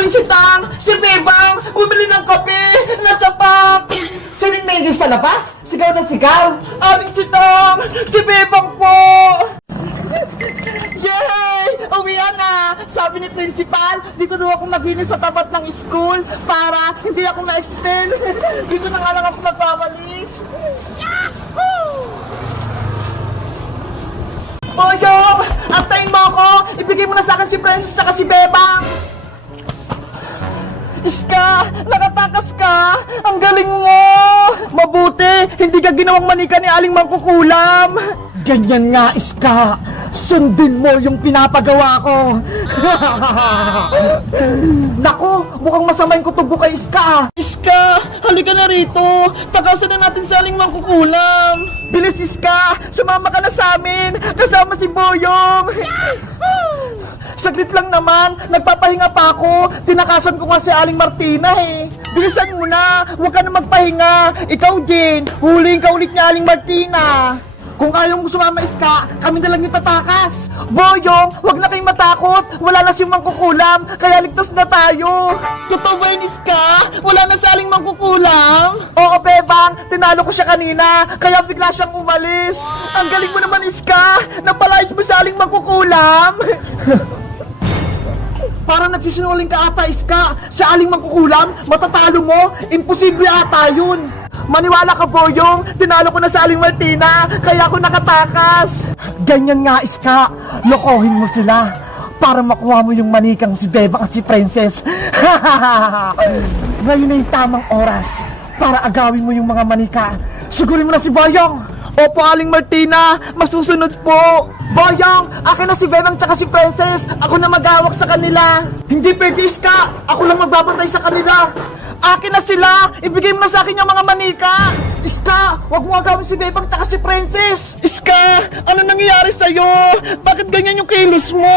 Aling Sitang! Si Bebang! Bumili ng kape! Nasa pack! Sining Mengay sa labas? Sigaw na sigaw! Aling Sitang! Si Bebang po! Yay! Uwian na! Sabi ni Principal, di ko daw ako maglinis sa tapat ng school para hindi ako ma-expel. Dito na nga lang ako magpapalis. Yahoo! Boyong! Antayin mo ako! Ibigay mo na sa akin si Princess at si Bebang! Iska! Nakatakas ka! Ang galing mo! Mabuti! Hindi ka ginawang manika ni Aling Mangkukulam! Ganyan nga, Iska! Sundin mo yung pinapagawa ko! Naku! Mukhang masama yung kutubo kay Iska! Iska! Halika na rito! Takasan na natin si Aling Mangkukulam! Bilis, Iska! Sumama ka na sa amin! Kasama si Boyong! Saglit lang naman, nagpapahinga pa ako. Tinakasan ko nga si Aling Martina eh. Bilisan mo na, huwag ka na magpahinga. Ikaw din, huliin ka ulit ni Aling Martina. Kung ayaw mo sumama, Iska, kami na lang yung tatakas. Boyong, huwag na kayong matakot. Wala na si Mangkukulam, kaya ligtas na tayo. Totoo ba yun, Iska? Wala na si Aling Mangkukulam? Oo, Bebang, tinalo ko siya kanina, kaya bigla siyang umalis. Ang galing mo naman, Iska. Napalayas mo si Aling Mangkukulam. Parang nagsisinungaling ka ata, Iska. Sa Aling Mangkukulam, matatalo mo? Imposible ata yun. Maniwala ka, Boyong. Tinalo ko na sa Aling Martina, kaya ako nakatakas. Ganyan nga, Iska. Lokohin mo sila para makuha mo yung manikang si Bebang at si Princess. Ngayon na yung tamang oras para agawin mo yung mga manika. Sigurin mo na si Boyong. Opo, Aling Martina, masusunod po. Boyong, akin na si Bebang tsaka si Princess. Ako na magawak sa kanila. Hindi pwede, Iska. Ako lang magbabantay sa kanila. Akin na sila. Ibigay mo na sa akin yung mga manika. Iska, wag mo agawin si Bebang tsaka si Princess. Iska, ano nangyayari sa'yo? Bakit ganyan yung kilos mo?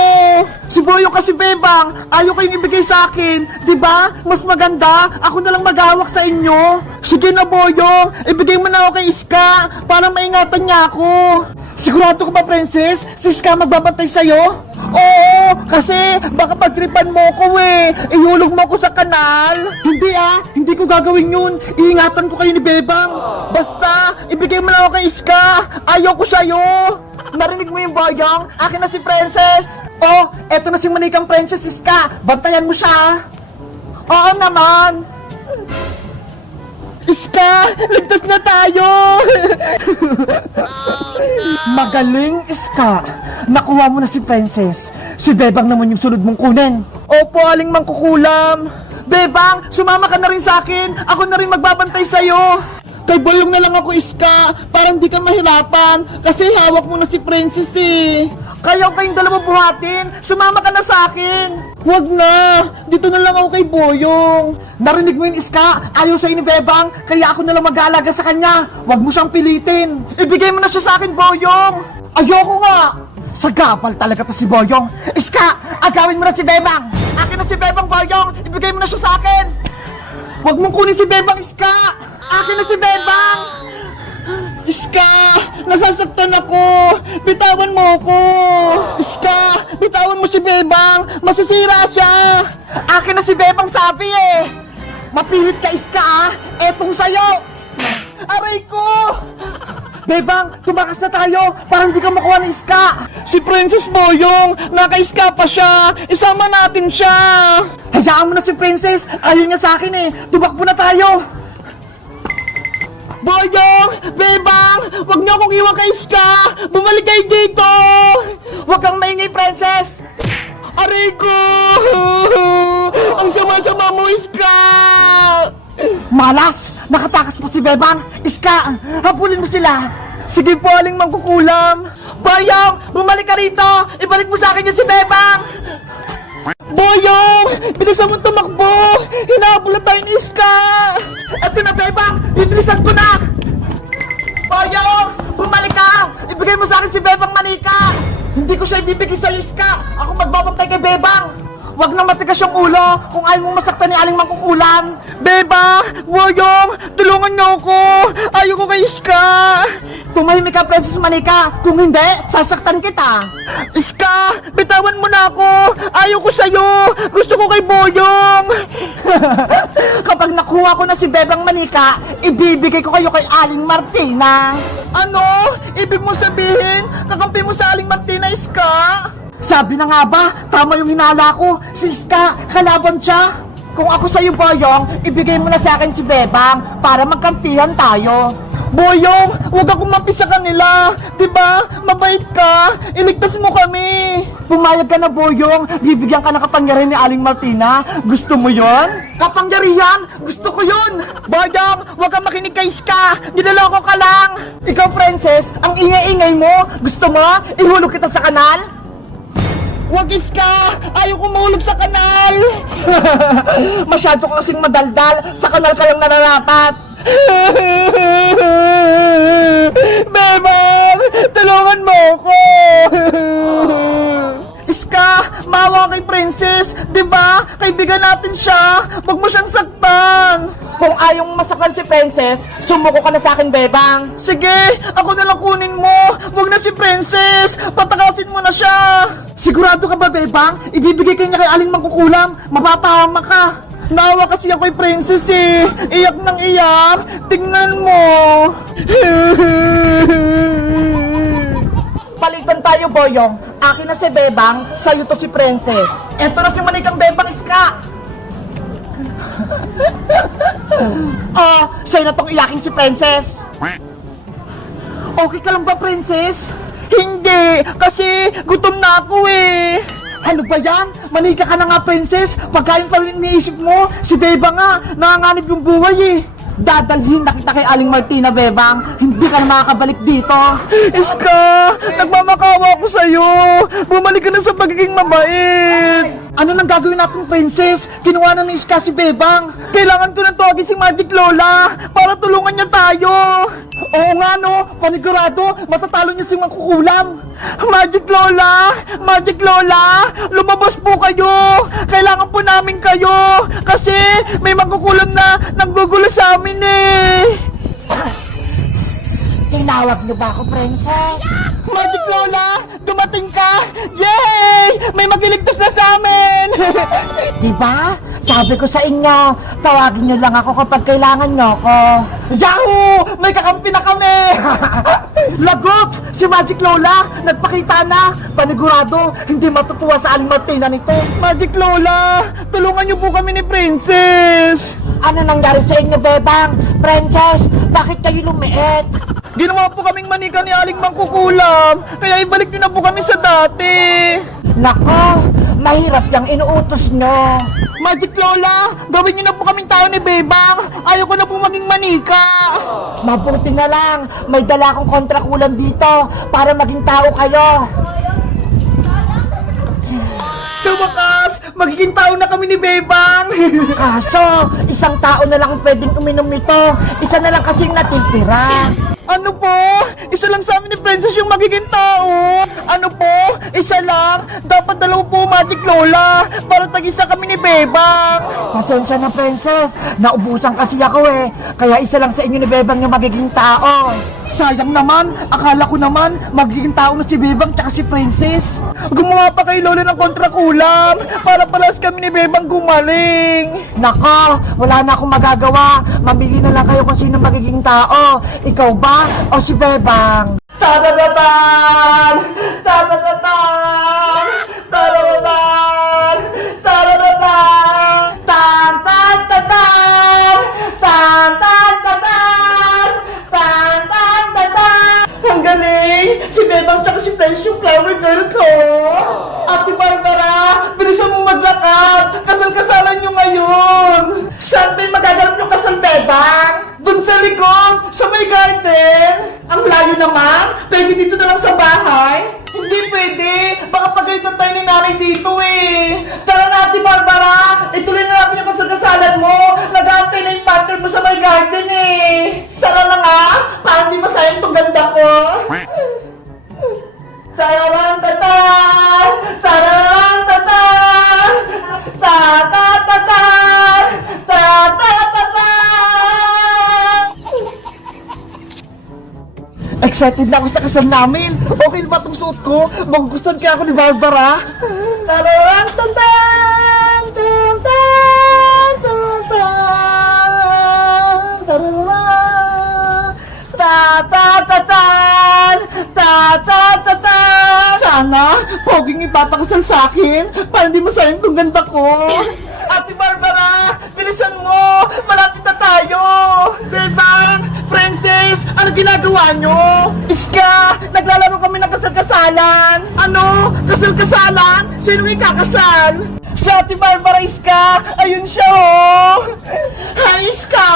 Si Boyong kasi Bebang, ayaw kayong ibigay sa akin. Diba? Mas maganda, ako na lang maghawak sa inyo. Sige na, Boyong, ibigay mo na ako kay Iska para maingatan niya ako. Sigurado ka ba, Princess? Si Iska magbabantay sa'yo? Oo, kasi baka pagtripan mo ko eh. Ihulog mo ko sa kanal. Hindi hindi ko gagawin yun. Iingatan ko kayo ni Bebang. Basta, ibigay mo na ako kay Iska. Ayaw ko sa'yo. Narinig mo yung Boyong? Akin na si Princess. Oh, eto na si manikang Princess, Iska. Bantayan mo siya. Oo naman. Iska, ligtas na tayo! Magaling, Iska. Nakuha mo na si Princess. Si Bebang naman yung sunod mong kunin. Opo, Aling Mangkukulam. Bebang, sumama ka na rin sa akin. Ako na rin magbabantay sa'yo. Kay Boyong na lang ako, Iska, para hindi ka mahirapan. Kasi hawak mo na si Princess eh. Kayo kayong dalawa buhatin. Sumama ka na sa akin. Huwag na. Dito na lang ako kay Boyong. Narinig mo yun, Iska? Ayaw sa'yo ni Bebang, kaya ako na lang mag-aalaga sa kanya. Huwag mo siyang pilitin. Ibigay mo na siya sa akin, Boyong. Ayoko nga. Sagapal talaga to si Boyong. Iska, agawin mo na si Bebang. Akin na si Bebang, Boyong. Ibigay mo na siya sa akin. Huwag mong kunin si Bebang, Iska. Akin na si Bebang. Iska, nasasaktan ako. Bitawan mo ako. Iska, bitawan mo si Bebang. Masisira siya. Akin na si Bebang, sabi eh. Mapilit ka, Iska. Etong sayo. Aray ko. Bebang, tumakas na tayo para hindi ka makuha ng Iska. Si Princess Boyong, naka-Iska pa siya. Isama natin siya. Hayaan mo na si Princess. Ayaw niya sa akin eh. Tumakbo na tayo. Boyong! Bebang! Huwag niyo akong iwan kay Iska! Bumalik kayo dito! Huwag kang maingay, Princess! Aray ko! Ang sama-sama mo, Iska! Malas! Nakatakas pa si Bebang! Iska! Habulin mo sila! Sige po, Aling Mangkukulam! Boyong! Bumalik ka rito! Ibalik mo sa akin yung si Bebang! Boyong! Bilisan mo tumakbo! Hinahabol na tayo ni Iska! Eto na, Bebang! Bibilisan ko na! Boyong! Bumalik ka! Ibigay mo sa akin si Bebang manika! Hindi ko siya ibibigay sa'yo, Iska! Ako magbabantay kay Bebang! Huwag na matigas yung ulo kung ayaw mong masaktan ni Aling Mangkukulam! Bebang! Boyong! Tulungan niyo ako! Ayaw ko kay Iska! Tumahimik ka, Princess Manika! Kung hindi, sasaktan kita! Iska! Bitawan mo na ako! Ayaw ko sa'yo! Gusto ko kay Boyong! Kapag nakuha ko na si Bebang Manika, ibibigay ko kayo kay Aling Martina. Ano? Ibig mo sabihin, kakampi mo sa Aling Martina, Iska? Sabi na nga ba, tama yung hinala ko. Si Iska, kalaban siya. Kung ako sa'yo, Boyong, ibigay mo na sa akin si Bebang para magkampihan tayo. Boyong, huwag akong mampi sa kanila. Diba? Mabait ka. Iligtas mo kami. Pumayag ka na, Boyong. Bibigyan ka ng kapangyarihan ni Aling Martina. Gusto mo yon? Kapangyarihan? Gusto ko yon. Boyong, huwag kang makinig kay Iska. Niloloko ka lang. Ikaw, Princess, ang ingay-ingay mo. Gusto mo? Ihulog kita sa kanal? Wag, Iska! Ayaw ko mahulog sa kanal! Masyado ka kasing madaldal. Sa kanal ka lang nararapat. Bebang! Tulungan mo ako! Iska! Maawa kay Princess! Diba? Kaibigan natin siya! Huwag mo siyang saktan! Kung ayaw mong masaktan si Princess, sumuko ka na sa akin, Bebang! Sige! Ako na lang kunin mo! Huwag na si Princess! Patakasin mo na siya! Sigurado ka ba, Bebang? Ibibigay ka niya kay Aling Mangkukulam! Mapapahama ka! Naawa kasi ako kay Princess eh! Iyak nang iyak! Tingnan mo! Palitan tayo, Boyong. Akin na si Bebang, sa'yo to si Princess. Eto na si Manikang Bebang, Iska! Oh, sa'yo na tong iyakin si Princess. Okay ka lang ba, Princess? Hindi, kasi gutom na ako eh. Ano ba yan? Manika ka na nga, Princess. Pagkain pa rin iniisip mo, si Bebang nga, nanganganib yung buhay eh. Dadalhin na kita kay Aling Martina, Bebang. Hindi ka na makakabalik dito. Iska, nagmamakawa ko sa'yo. Bumalik ka na sa pagiging mabait. Ano nang gagawin natin, Princess? Kinuha na ni Iska si Bebang. Kailangan ko na tawagin si Magic Lola para tulungan niya tayo. Oo nga no, panigurado, matatalo niya si Mangkukulam. Magic Lola! Magic Lola! Lumabas po kayo! Kailangan po namin kayo! Kasi may Mangkukulam na nanggugulo sa amin eh! Tinawag niyo ba ako, Princess? Magic Lola! Dumating ka! Yay! May magliligtas na sa amin! Diba? Sabi ko sa inyo, tawagin niyo lang ako kapag kailangan niyo ako. Yahoo! May kakampi na kami! Lagot! Si Magic Lola, nagpakita na! Panigurado, hindi matutuwa sa Aling Martina nito. Magic Lola, tulungan niyo po kami ni Princess! Ano nangyari sa inyo, Bebang? Princess, bakit kayo lumiit? Ginawa po kaming manika ni Aling Mangkukulam, kaya ibalik niyo na po kami sa dati. Nako, mahirap yung inuutos nyo. Magic Lola, gawin niyo na po kaming tao ni Bebang. Ayoko na po maging manika. Mabuti na lang, may dala akong kontrakulam dito para maging tao kayo. Sa wakas, magiging tao na kami ni Bebang. Kaso, isang tao na lang ang pwedeng uminom nito. Isa na lang kasing natitira. Ano po? Isa lang sa amin ni Princess yung magiging tao. Ano po? Isa lang? Dapat dalawa po, Magic Lola, para tag-isa kami ni Bebang. Pasensya na, Princess. Naubusan kasi ako eh. Kaya isa lang sa inyo ni Bebang yung magiging tao. Sayang naman, akala ko naman magiging tao na si Bebang tsaka si Princess. Gumawa pa kay Lola ng kontrakulam para palas kami ni Bebang gumaling. Nako, wala na akong magagawa. Mamili na lang kayo kung sino magiging tao. Ikaw ba o si Bebang? Tadadatan! Tadadatan! Tadadatan! Tadadatan! Tan tan tatan! Tan tan tatan! Tan tan tatan! Ang galing! Si Bebang tsaka si Princess yung flower girl ko! Ate Barbara, bilisan mo maglakad! Kasal-kasalan nyo ngayon! Saan ba yung magaganap yung kasal, Bebang? Doon sa likod, sa may garden. Ang layo naman. Pwede dito na lang sa bahay. Hindi pwede. Baka pagalitan tayo ni nanay dito eh. Tara na, Ate Barbara. Ituloy na natin yung kasal-kasalan mo. Nag-aantay na yung partner mo sa may garden eh. Tara na nga. Para hindi masayang itong ganda ko. Tararang tata! Tararang tata! Tata tata! Tata tata! Excited na ako sa kasal namin. Okay na ba itong suot ko? Magugustuhan kaya ako ni Barbara. Tararang tata! Tata! sana, poging ipapakasal sa akin para hindi masayang tong ganda ko. Ate Barbara, bilisan mo! Malapit na tayo! Bebang! Princess! Ano ginagawa nyo? Iska! Naglalaro kami ng kasal-kasalan! Ano? Kasal-kasalan? Sino ikakasal? Si Ate Barbara, Iska! Ayun siya, oh! Hi, Iska!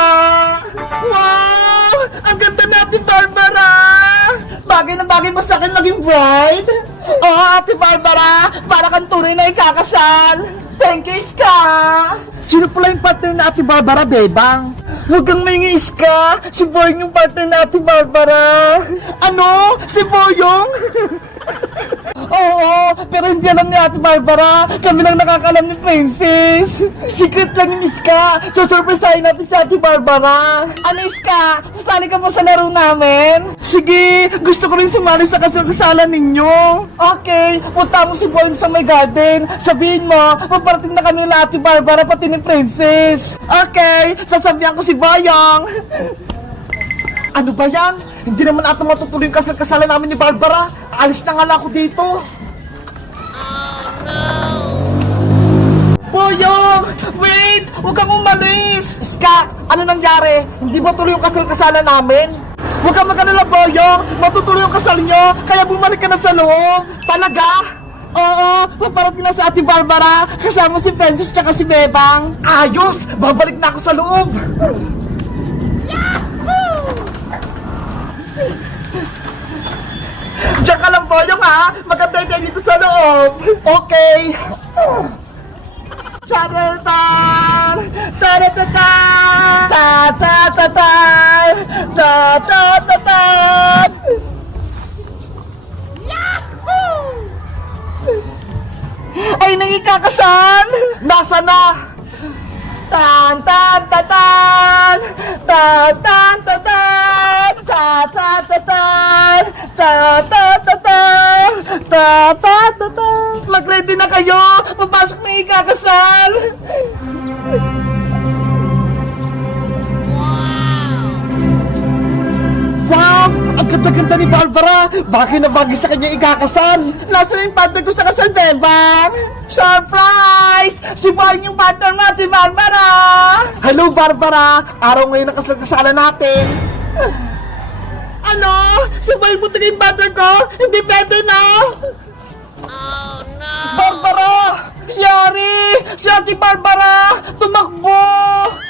Wow! Ang ganda na, Ate Barbara! Bagay na bagay ba sa akin maging bride? Oo, Ate Barbara! Para kang tunay na ikakasal! Thank you, Iska! Sino pala yung partner na Ate Barbara, Bebang? Huwag kang maingay, Iska! Si Boyong yung partner na Ate Barbara! Ano? Si Boyong? Oo, pero hindi alam ni Ate Barbara. Kami lang nakakalam ni Princess. Secret lang yung Iska. Susurpresahin natin si Ate Barbara. Ano, Iska? Sasali ka mo sa laro namin? Sige, gusto ko rin sumali sa kasal-kasalan ninyo. Okay, punta mo si Boyong sa my garden. Sabihin mo, paparating na kami nila Ate Barbara pati ni Princess. Okay, sasabihan ko si Boyong. Ano ba yan? Hindi naman ata matutuloy yung kasal-kasalan namin ni Barbara. Alis na nga lang ako dito. Boyong! Wait! Huwag kang umalis! Iska, ano nangyari? Hindi ba tuloy yung kasal-kasalan namin? Huwag kang mag-alala, Boyong! Matutuloy yung kasal nyo, kaya bumalik ka na sa loob! Talaga? Oo, paparating na sa Ate Barbara, kasama si Princess tsaka si Bebang. Ayos! Babalik na ako sa loob! Diyan ka lang, Boyong, ha? Maganda kayo dito sa loob. Okay. Taratan! Taratatan! Tatatatan! Tatatatan! Yahoo! Ay, nangikakasal! Nasa na? Tan tan tatan! Tan tan tatan! Tatatatan! Tatatatan! Tatatatan! Mag-ready na kayo! Papasok na ikakasal! Wow! Ang ganda-ganda ni Barbara! Bagay na bagay sa kanya ikakasal! Nasaan yung partner ko sa kasal, Bebang? Surprise! Si Boyong yung partner natin, Barbara! Hello, Barbara! Araw ngayon ang kasal-kasalan natin! Ano? Si Boyong buti yung partner ko? Hindi pwede na! Oh, no! Barbara! Yari! Si Ate Barbara! Tumakbo!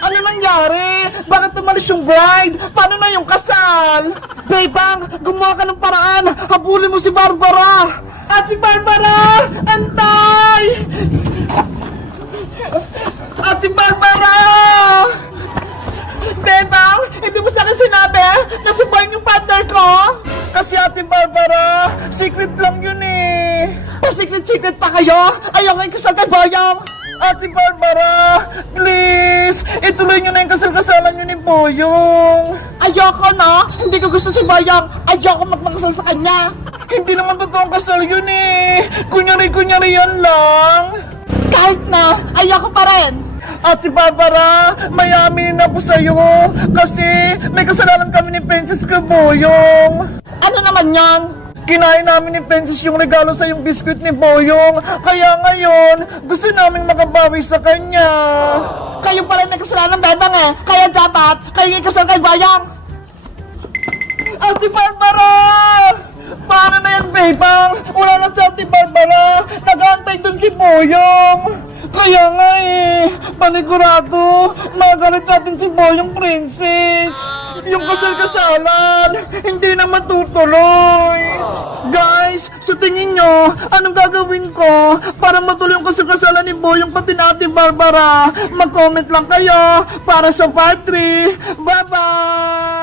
Ano nangyari? Bakit tumalis yung bride? Paano na yung kasal? Bebang, gumawa ka ng paraan! Habulin mo si Barbara! Ate Barbara! Antay! Ate Barbara! Bebang, hindi mo sa akin sinabi na si Boyong yung partner ko? Kasi Ate Barbara, secret lang yun eh. Pa-secret-secret pa kayo? Ayoko yung kasal kay Boyong. Ate Barbara, please, ituloy nyo na yung kasal-kasalan nyo ni Boyong. Ayoko na, hindi ko gusto si Boyong. Ayoko magmakasal sa kanya. Hindi naman totoong kasal yun eh. Kunyari-kunyari yan lang. Kahit na, ayoko pa rin. Ate Barbara, may amin ako sa'yo kasi may kasalanan kami ni Princess kay Boyong. Ano naman yan? Kinain namin ni Princess yung regalo sa yung biskuit ni Boyong. Kaya ngayon, gusto namin makabawi sa kanya. Kayo pala may kasalanan, Bebang eh. Kaya dapat, kayo ikasal kay Boyong. Ate Barbara! Paano na yan, Bebang? Wala na si Ate Barbara. Nag-aantay dun si Boyong. Kaya nga eh, panigurado, magalit natin si Boyong Princess. Yung kasal-kasalan, hindi na matutuloy. Guys, sa tingin nyo, anong gagawin ko para matuloy yung kasal-kasalan ni Boyong pati na Ate Barbara? Mag-comment lang kayo para sa part 3. Bye-bye!